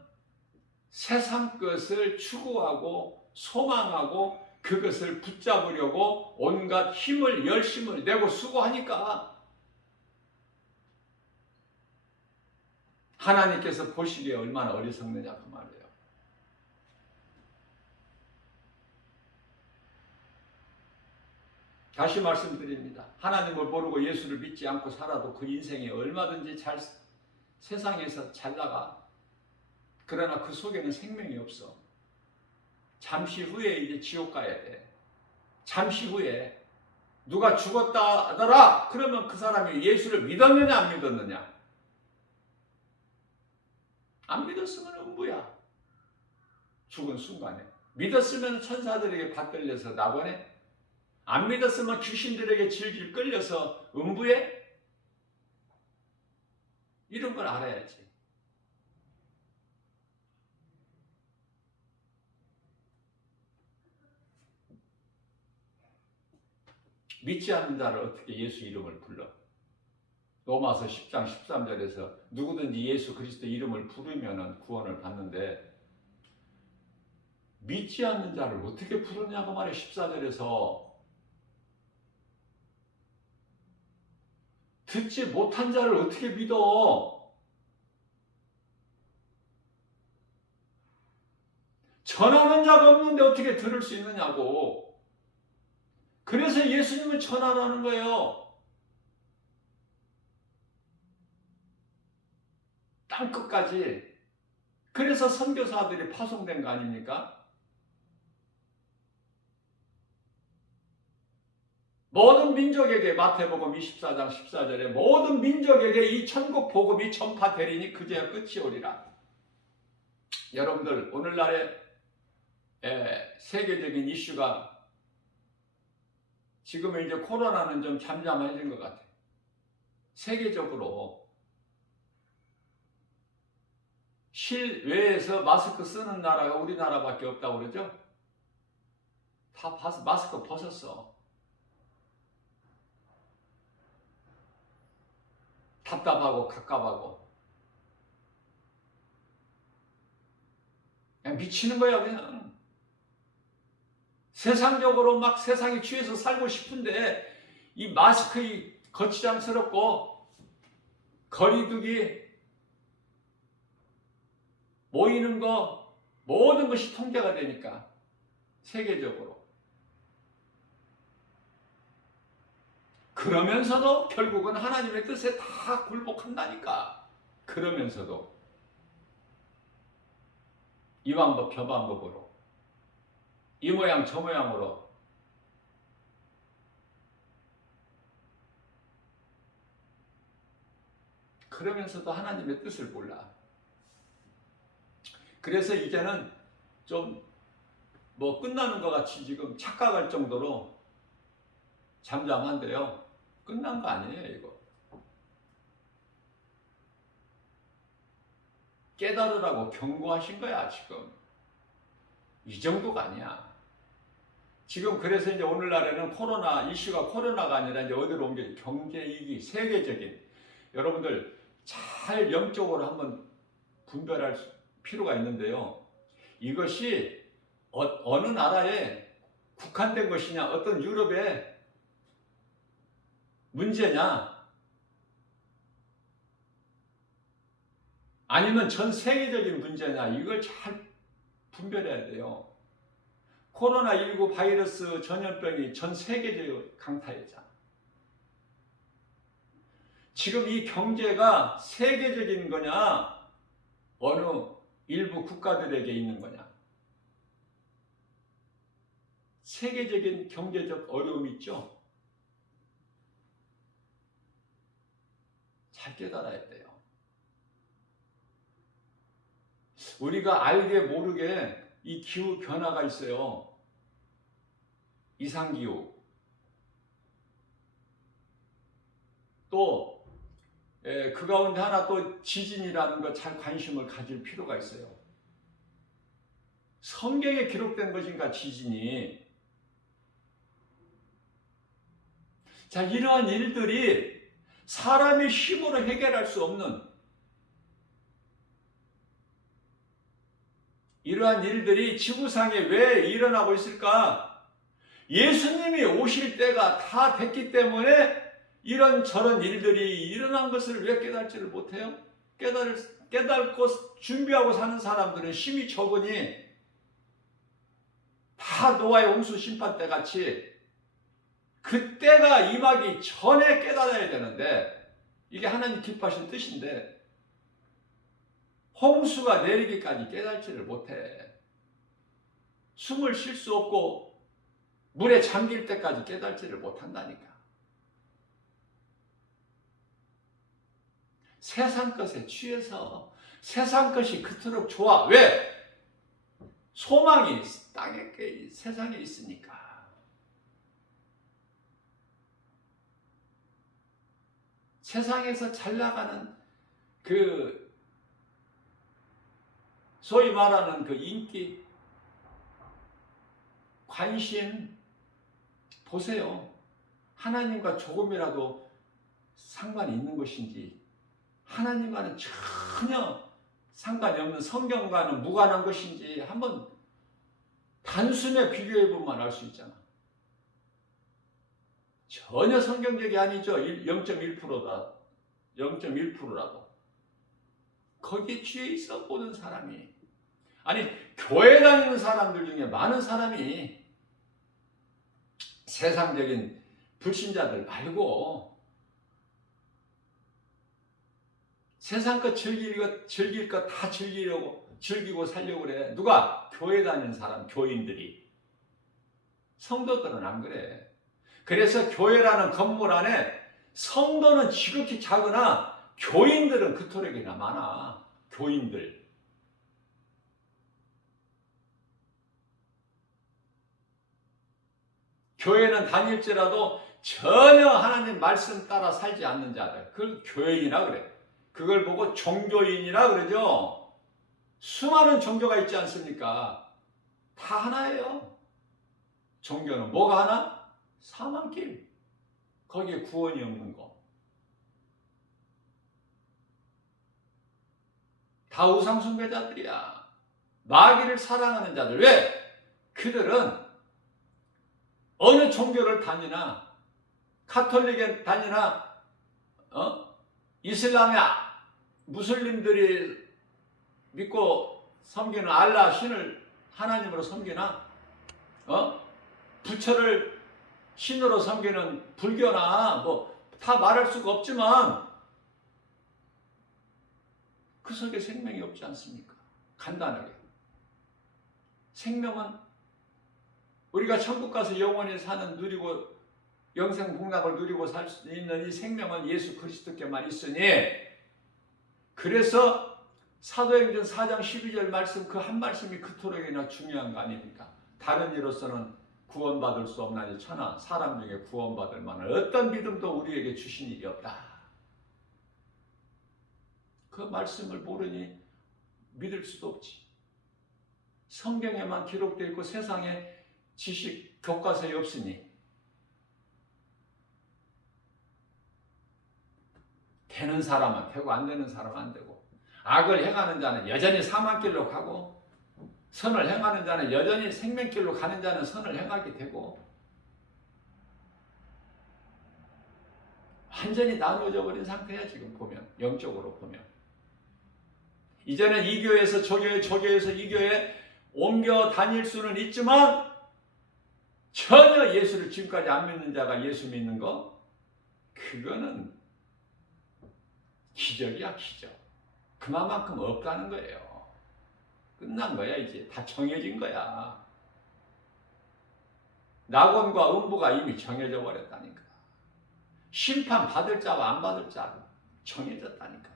세상 것을 추구하고 소망하고 그것을 붙잡으려고 온갖 힘을 열심을 내고 수고하니까 하나님께서 보시기에 얼마나 어리석느냐 그 말이에요. 다시 말씀드립니다. 하나님을 모르고 예수를 믿지 않고 살아도 그 인생이 얼마든지 세상에서 잘 나가. 그러나 그 속에는 생명이 없어. 잠시 후에 이제 지옥 가야 돼. 잠시 후에 누가 죽었다 하더라. 그러면 그 사람이 예수를 믿었느냐 안 믿었느냐? 안 믿었으면 음부야. 죽은 순간에. 믿었으면 천사들에게 받들려서 낙원에, 안 믿었으면 귀신들에게 질질 끌려서 음부에. 이런 걸 알아야지. 믿지 않는 자를 어떻게 예수 이름을 불러? 로마서 10장 13절에서 누구든지 예수 그리스도 이름을 부르면 구원을 받는데 믿지 않는 자를 어떻게 부르냐고 말해. 14절에서 듣지 못한 자를 어떻게 믿어? 전하는 자가 없는데 어떻게 들을 수 있느냐고. 그래서 예수님을 전하라는 거예요. 땅끝까지. 그래서 선교사들이 파송된 거 아닙니까? 모든 민족에게, 마태복음 24장 14절에 모든 민족에게 이 천국 복음이 전파되리니 그제야 끝이 오리라. 여러분들, 오늘날의 세계적인 이슈가 지금은 이제 코로나는 좀 잠잠해진 것 같아요. 세계적으로 실외에서 마스크 쓰는 나라가 우리나라밖에 없다고 그러죠? 다 마스크 벗었어. 답답하고 갑갑하고 그냥 미치는 거야 그냥. 세상적으로 막 세상에 취해서 살고 싶은데 이 마스크 거치장스럽고 거리두기 모이는 거 모든 것이 통제가 되니까 세계적으로. 그러면서도 결국은 하나님의 뜻에 다 굴복한다니까. 그러면서도 이 방법 저 방법으로 이 모양 저 모양으로 그러면서도 하나님의 뜻을 몰라. 그래서 이제는 좀 뭐 끝나는 것 같이 지금 착각할 정도로 잠잠한데요. 끝난 거 아니에요 이거. 깨달으라고 경고하신 거야 지금. 이 정도가 아니야. 지금 그래서 이제 오늘날에는 코로나 이슈가 코로나가 아니라 이제 어디로 옮겨 경제이기 세계적인. 여러분들 잘 영적으로 한번 분별할 필요가 있는데요. 이것이 어느 나라에 국한된 것이냐, 어떤 유럽의 문제냐, 아니면 전 세계적인 문제냐, 이걸 잘 분별해야 돼요. 코로나19 바이러스 전염병이 전 세계적으로 강타했잖아. 지금 이 경제가 세계적인 거냐, 어느 일부 국가들에게 있는 거냐. 세계적인 경제적 어려움이 있죠. 잘 깨달아야 돼요. 우리가 알게 모르게 이 기후 변화가 있어요. 이상기후. 또 그 가운데 하나 또 지진이라는 거 잘 관심을 가질 필요가 있어요. 성경에 기록된 것인가 지진이. 자, 이러한 일들이 사람의 힘으로 해결할 수 없는 이러한 일들이 지구상에 왜 일어나고 있을까? 예수님이 오실 때가 다 됐기 때문에 이런저런 일들이 일어난 것을 왜 깨닫지를 못해요? 깨닫고 준비하고 사는 사람들은 힘이 적으니 다 노아의 홍수 심판 때 같이 그때가 임하기 전에 깨달아야 되는데, 이게 하나님 기뻐하신 뜻인데 홍수가 내리기까지 깨닫지를 못해. 숨을 쉴 수 없고 물에 잠길 때까지 깨닫지를 못한다니까. 세상 것에 취해서 세상 것이 그토록 좋아. 왜? 소망이 땅에 세상에 있으니까. 세상에서 잘 나가는 그 소위 말하는 그 인기, 관심 보세요. 하나님과 조금이라도 상관이 있는 것인지, 하나님과는 전혀 상관이 없는 성경과는 무관한 것인지 한번 단숨에 비교해 보면 알 수 있잖아. 전혀 성경적이 아니죠. 0.1%다. 0.1%라도. 거기에 취해 있어 보는 사람이. 아니, 교회 다니는 사람들 중에 많은 사람이 세상적인 불신자들 말고 세상 것 즐길 것 다 즐기고 살려고 그래. 누가? 교회 다니는 사람, 교인들이. 성도들은 안 그래. 그래서 교회라는 건물 안에 성도는 지극히 작으나 교인들은 그토록이나 많아. 교인들. 교회는 다닐지라도 전혀 하나님 말씀 따라 살지 않는 자들, 그걸 교인이라 그래. 그걸 보고 종교인이라 그러죠. 수많은 종교가 있지 않습니까? 다 하나예요. 종교는 뭐가 하나? 사망길. 거기에 구원이 없는 거. 다 우상숭배자들이야. 마귀를 사랑하는 자들. 왜? 그들은 어느 종교를 다니나, 카톨릭에 다니나, 이슬람의 무슬림들이 믿고 섬기는 알라 신을 하나님으로 섬기나, 부처를 신으로 섬기는 불교나 뭐 다 말할 수가 없지만 그 속에 생명이 없지 않습니까? 간단하게. 생명은 우리가 천국 가서 영원히 사는 누리고 영생 복락을 누리고 살 수 있는 이 생명은 예수 그리스도께만 있으니, 그래서 사도행전 4장 12절 말씀 그 한 말씀이 그토록이나 중요한 거 아닙니까? 다른 이로서는 구원받을 수 없나니 천하 사람 중에 구원받을 만한 어떤 믿음도 우리에게 주신 일이 없다. 그 말씀을 모르니 믿을 수도 없지. 성경에만 기록되어 있고 세상에 지식 교과서에 없으니 되는 사람은 되고 안 되는 사람은 안 되고, 악을 행하는 자는 여전히 사망길로 가고 선을 행하는 자는 여전히 생명길로 가는 자는 선을 행하게 되고, 완전히 나누어져 버린 상태야. 지금 보면, 영적으로 보면. 이제는 이 교회에서 저 교회, 저 교회에서 이 교회에 옮겨 다닐 수는 있지만 전혀 예수를 지금까지 안 믿는 자가 예수 믿는 거, 그거는 기적이야, 기적. 그만큼 없다는 거예요. 끝난 거야. 이제 다 정해진 거야. 낙원과 음부가 이미 정해져 버렸다니까. 심판 받을 자와 안 받을 자 정해졌다니까.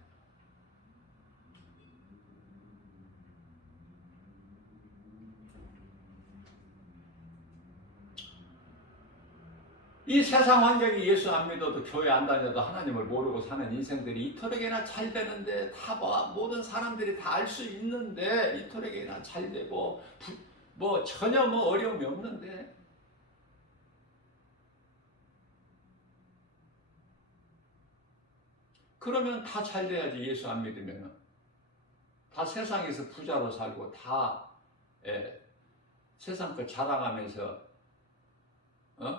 이 세상 환경이 예수 안 믿어도 교회 안 다녀도 하나님을 모르고 사는 인생들이 이토록이나 잘 되는데, 다 모든 사람들이 다 알 수 있는데 이토록이나 잘 되고 뭐 전혀 뭐 어려움이 없는데, 그러면 다 잘 돼야지. 예수 안 믿으면 다 세상에서 부자로 살고 다 세상 걸 자랑하면서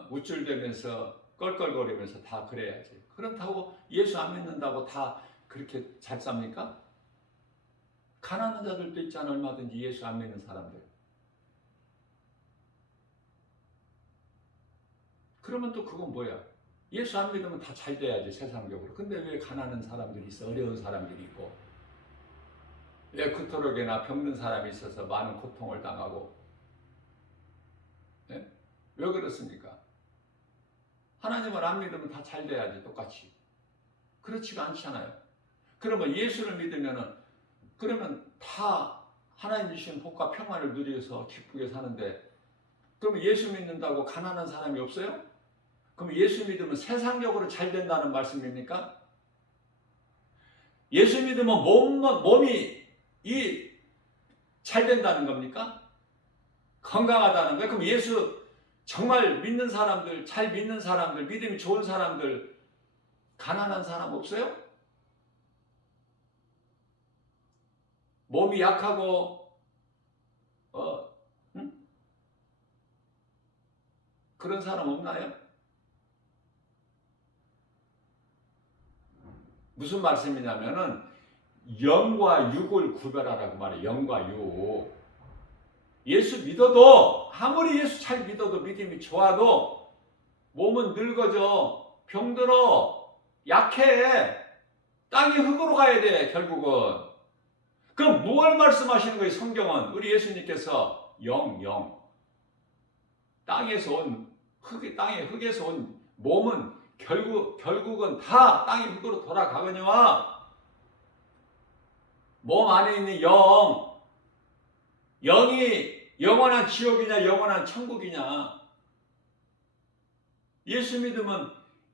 우쭐대면서 껄껄거리면서 다 그래야지. 그렇다고 예수 안 믿는다고 다 그렇게 잘 삽니까? 가난한 자들도 있잖아. 얼마든지 예수 안 믿는 사람들. 그러면 또 그건 뭐야? 예수 안 믿으면 다 잘 돼야지 세상적으로. 근데 왜 가난한 사람들이 있어? 어려운 사람들이 있고 왜 그토록이나 병든 사람이 있어서 많은 고통을 당하고 예? 왜 그렇습니까? 하나님을 안 믿으면 다 잘 돼야지 똑같이. 그렇지가 않잖아요. 그러면 예수를 믿으면은 그러면 다 하나님 주신 복과 평안을 누려서 기쁘게 사는데 그러면 예수 믿는다고 가난한 사람이 없어요? 그럼 예수 믿으면 세상적으로 잘 된다는 말씀입니까? 예수 믿으면 몸이 잘 된다는 겁니까? 건강하다는 거예요? 그럼 예수 정말 믿는 사람들, 잘 믿는 사람들, 믿음이 좋은 사람들, 가난한 사람 없어요? 몸이 약하고 응? 그런 사람 없나요? 무슨 말씀이냐면은 영과 육을 구별하라고 말해요. 영과 육. 예수 믿어도 아무리 예수 잘 믿어도 믿음이 좋아도 몸은 늙어져 병들어 약해 땅이 흙으로 가야 돼 결국은. 그럼 무엇을 말씀하시는 거예요? 성경은 우리 예수님께서 영 땅에서 온 땅의 흙에서 온 몸은 결국은 다 땅의 흙으로 돌아가거니와 몸 안에 있는 영이 영원한 지옥이냐 영원한 천국이냐. 예수 믿으면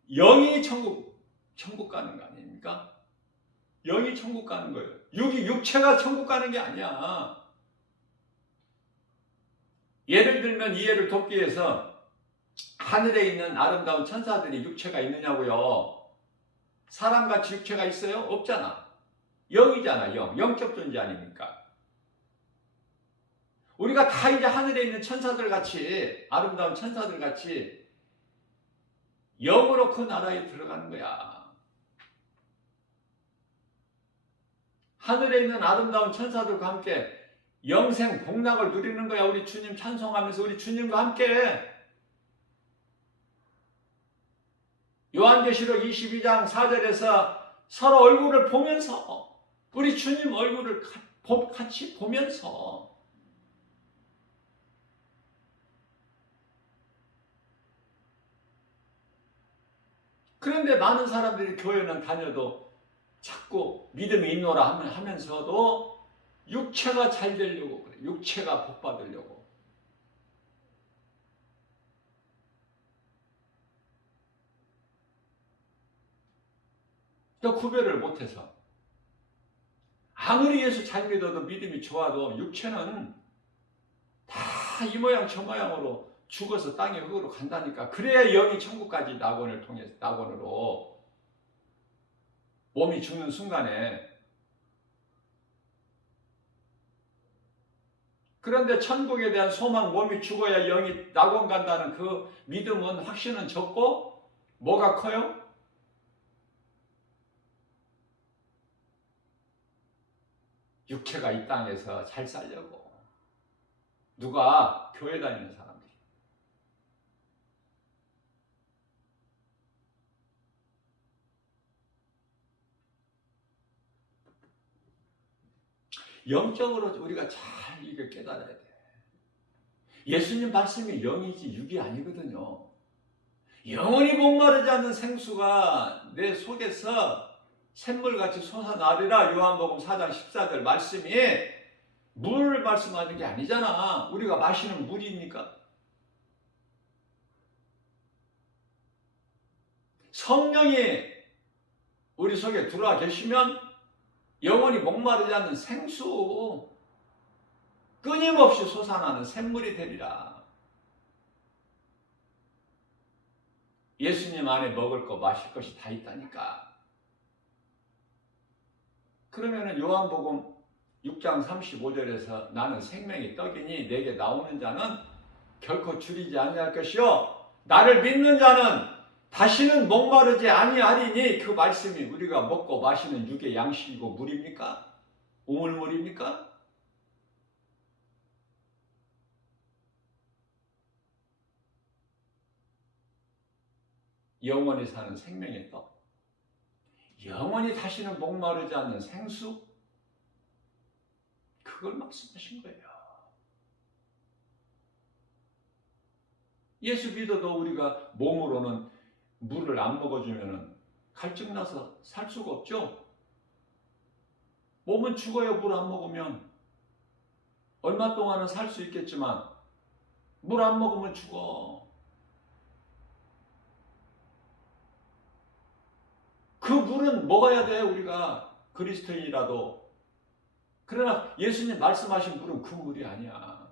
영이 천국 가는 거 아닙니까? 영이 천국 가는 거예요. 육체가 천국 가는 게 아니야. 예를 들면 이해를 돕기 위해서 하늘에 있는 아름다운 천사들이 육체가 있느냐고요. 사람같이 육체가 있어요? 없잖아. 영이잖아. 영적 존재 아닙니까? 우리가 다 이제 하늘에 있는 천사들 같이 아름다운 천사들 같이 영으로 그 나라에 들어가는 거야. 하늘에 있는 아름다운 천사들과 함께 영생 복락을 누리는 거야. 우리 주님 찬송하면서 우리 주님과 함께. 요한계시록 22장 4절에서 서로 얼굴을 보면서 우리 주님 얼굴을 같이 보면서 그런데 많은 사람들이 교회는 다녀도 자꾸 믿음이 있노라 하면서도 육체가 잘 되려고 그래. 육체가 복 받으려고. 또 구별을 못해서 아무리 예수 잘 믿어도 믿음이 좋아도 육체는 다 이 모양 저 모양으로 죽어서 땅의 흙으로 간다니까. 그래야 영이 천국까지 낙원으로 몸이 죽는 순간에. 그런데 천국에 대한 소망, 몸이 죽어야 영이 낙원 간다는 그 믿음은 확신은 적고 뭐가 커요? 육체가 이 땅에서 잘 살려고. 누가? 교회 다니는 사람들이. 영적으로 우리가 잘 이게 깨달아야 돼. 예수님 말씀이 영이지 육이 아니거든요. 영원히 목마르지 않는 생수가 내 속에서 샘물같이 솟아나리라. 요한복음 4장 14절 말씀이 물을 말씀하는 게 아니잖아. 우리가 마시는 물입니까? 성령이 우리 속에 들어와 계시면 영원히 목마르지 않는 생수, 끊임없이 솟아나는 샘물이 되리라. 예수님 안에 먹을 거 마실 것이 다 있다니까. 그러면은 요한복음 6장 35절에서 나는 생명의 떡이니 내게 나오는 자는 결코 줄이지 아니할 것이요 나를 믿는 자는 다시는 목마르지 아니하리니, 그 말씀이 우리가 먹고 마시는 육의 양식이고 물입니까? 우물물입니까? 영원히 사는 생명의 떡, 영원히 다시는 목마르지 않는 생수, 그걸 말씀하신 거예요. 예수 믿어도 우리가 몸으로는 물을 안 먹어주면 갈증나서 살 수가 없죠. 몸은 죽어요. 물 안 먹으면. 얼마 동안은 살 수 있겠지만 물 안 먹으면 죽어. 그 물은 먹어야 돼, 우리가 그리스도인이라도. 그러나 예수님 말씀하신 물은 그 물이 아니야.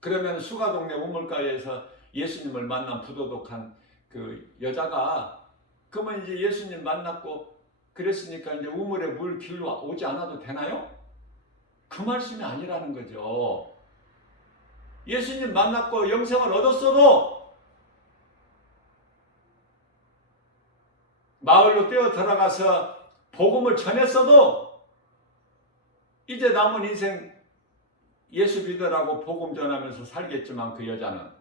그러면 수가동네 우물가에서 예수님을 만난 부도덕한 그 여자가, 그러면 이제 예수님 만났고 그랬으니까 이제 우물에 물 길러 오지 않아도 되나요? 그 말씀이 아니라는 거죠. 예수님 만났고 영생을 얻었어도 마을로 뛰어 들어가서 복음을 전했어도 이제 남은 인생 예수 믿으라고 복음 전하면서 살겠지만, 그 여자는.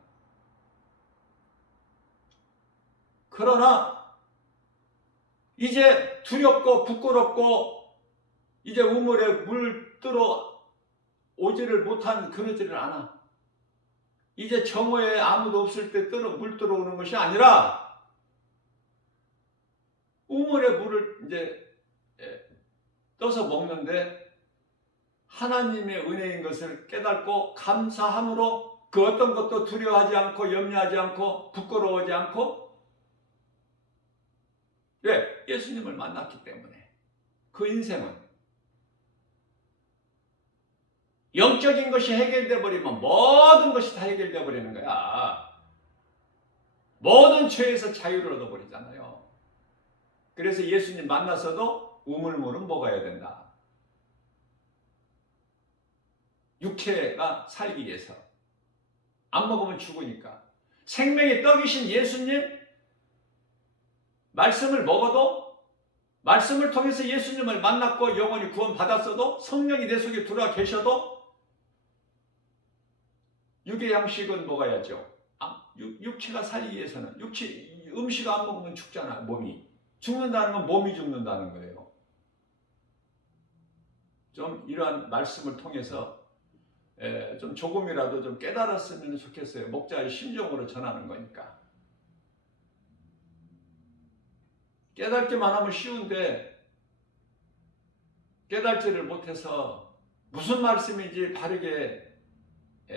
그러나 이제 두렵고 부끄럽고 이제 우물에 물 들어 오지를 못한, 그러지를 않아. 이제 정오에 아무도 없을 때 물 들어오는 것이 아니라 우물에 물을 이제 떠서 먹는데, 하나님의 은혜인 것을 깨닫고 감사함으로 그 어떤 것도 두려워하지 않고 염려하지 않고 부끄러워하지 않고, 왜? 예수님을 만났기 때문에. 그 인생은 영적인 것이 해결되어 버리면 모든 것이 다 해결되어 버리는 거야. 모든 죄에서 자유를 얻어버리잖아요. 그래서 예수님 만나서도 우물물은 먹어야 된다. 육체가 살기 위해서. 안 먹으면 죽으니까. 생명의 떡이신 예수님 말씀을 먹어도, 말씀을 통해서 예수님을 만났고 영원히 구원받았어도, 성령이 내 속에 들어와 계셔도 육의 양식은 먹어야죠. 육체가 살기 위해서는. 음식 안 먹으면 죽잖아. 몸이 죽는다는 건 몸이 죽는다는 거예요. 좀 이러한 말씀을 통해서 좀 조금이라도 좀 깨달았으면 좋겠어요. 목자의 심정으로 전하는 거니까. 깨닫기만 하면 쉬운데 깨닫지를 못해서 무슨 말씀인지 바르게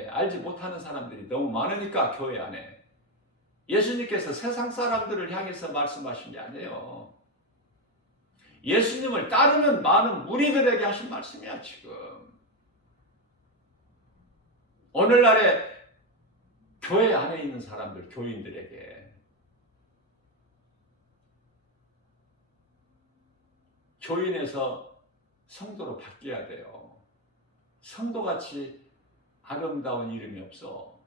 알지 못하는 사람들이 너무 많으니까, 교회 안에. 예수님께서 세상 사람들을 향해서 말씀하신 게 아니에요. 예수님을 따르는 많은 무리들에게 하신 말씀이야, 지금. 오늘날에 교회 안에 있는 사람들, 교인들에게. 교인에서 성도로 바뀌어야 돼요. 성도같이 아름다운 이름이 없어.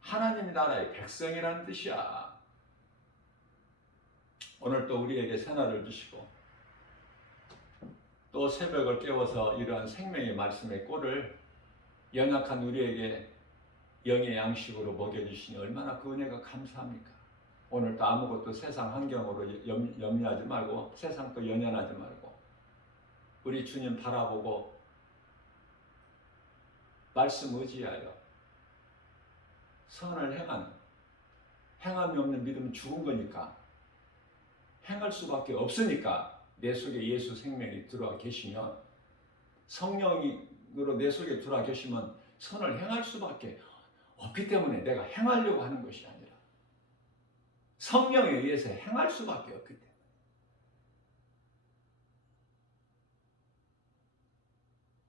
하나님 나라의 백성이라는 뜻이야. 오늘 또 우리에게 새날을 주시고 또 새벽을 깨워서 이러한 생명의 말씀의 꼴을 연약한 우리에게 영의 양식으로 먹여주시니 얼마나 그 은혜가 감사합니까? 오늘 또 아무것도 세상 환경으로 염려하지 말고, 세상 또 연연하지 말고, 우리 주님 바라보고 말씀 의지하여 선을 행함이 없는 믿음은 죽은 거니까, 행할 수밖에 없으니까, 내 속에 예수 생명이 들어와 계시면, 성령으로 내 속에 들어와 계시면 선을 행할 수밖에 없기 때문에 내가 행하려고 하는 것이 아니라 성령에 의해서 행할 수밖에 없기 때문에.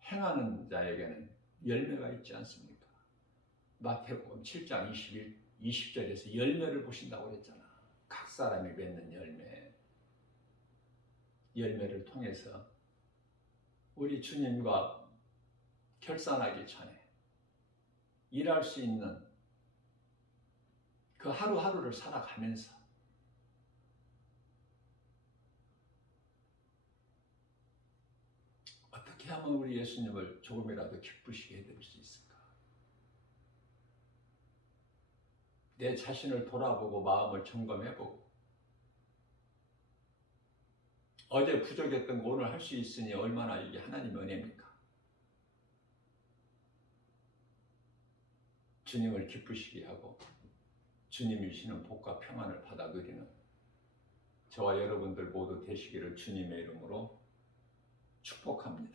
행하는 자에게는 열매가 있지 않습니까? 마태복음 7장 20절에서 열매를 보신다고 그랬잖아. 각 사람이 맺는 열매를 통해서 우리 주님과 결산하기 전에 일할 수 있는 그 하루하루를 살아가면서 어떻게 하면 우리 예수님을 조금이라도 기쁘시게 해드릴 수 있을까? 내 자신을 돌아보고 마음을 점검해보고 어제 부족했던 거 오늘 할 수 있으니 얼마나 이게 하나님의 은혜입니까? 주님을 기쁘시게 하고 주님이 주시는 복과 평안을 받아 누리는 저와 여러분들 모두 되시기를 주님의 이름으로 축복합니다.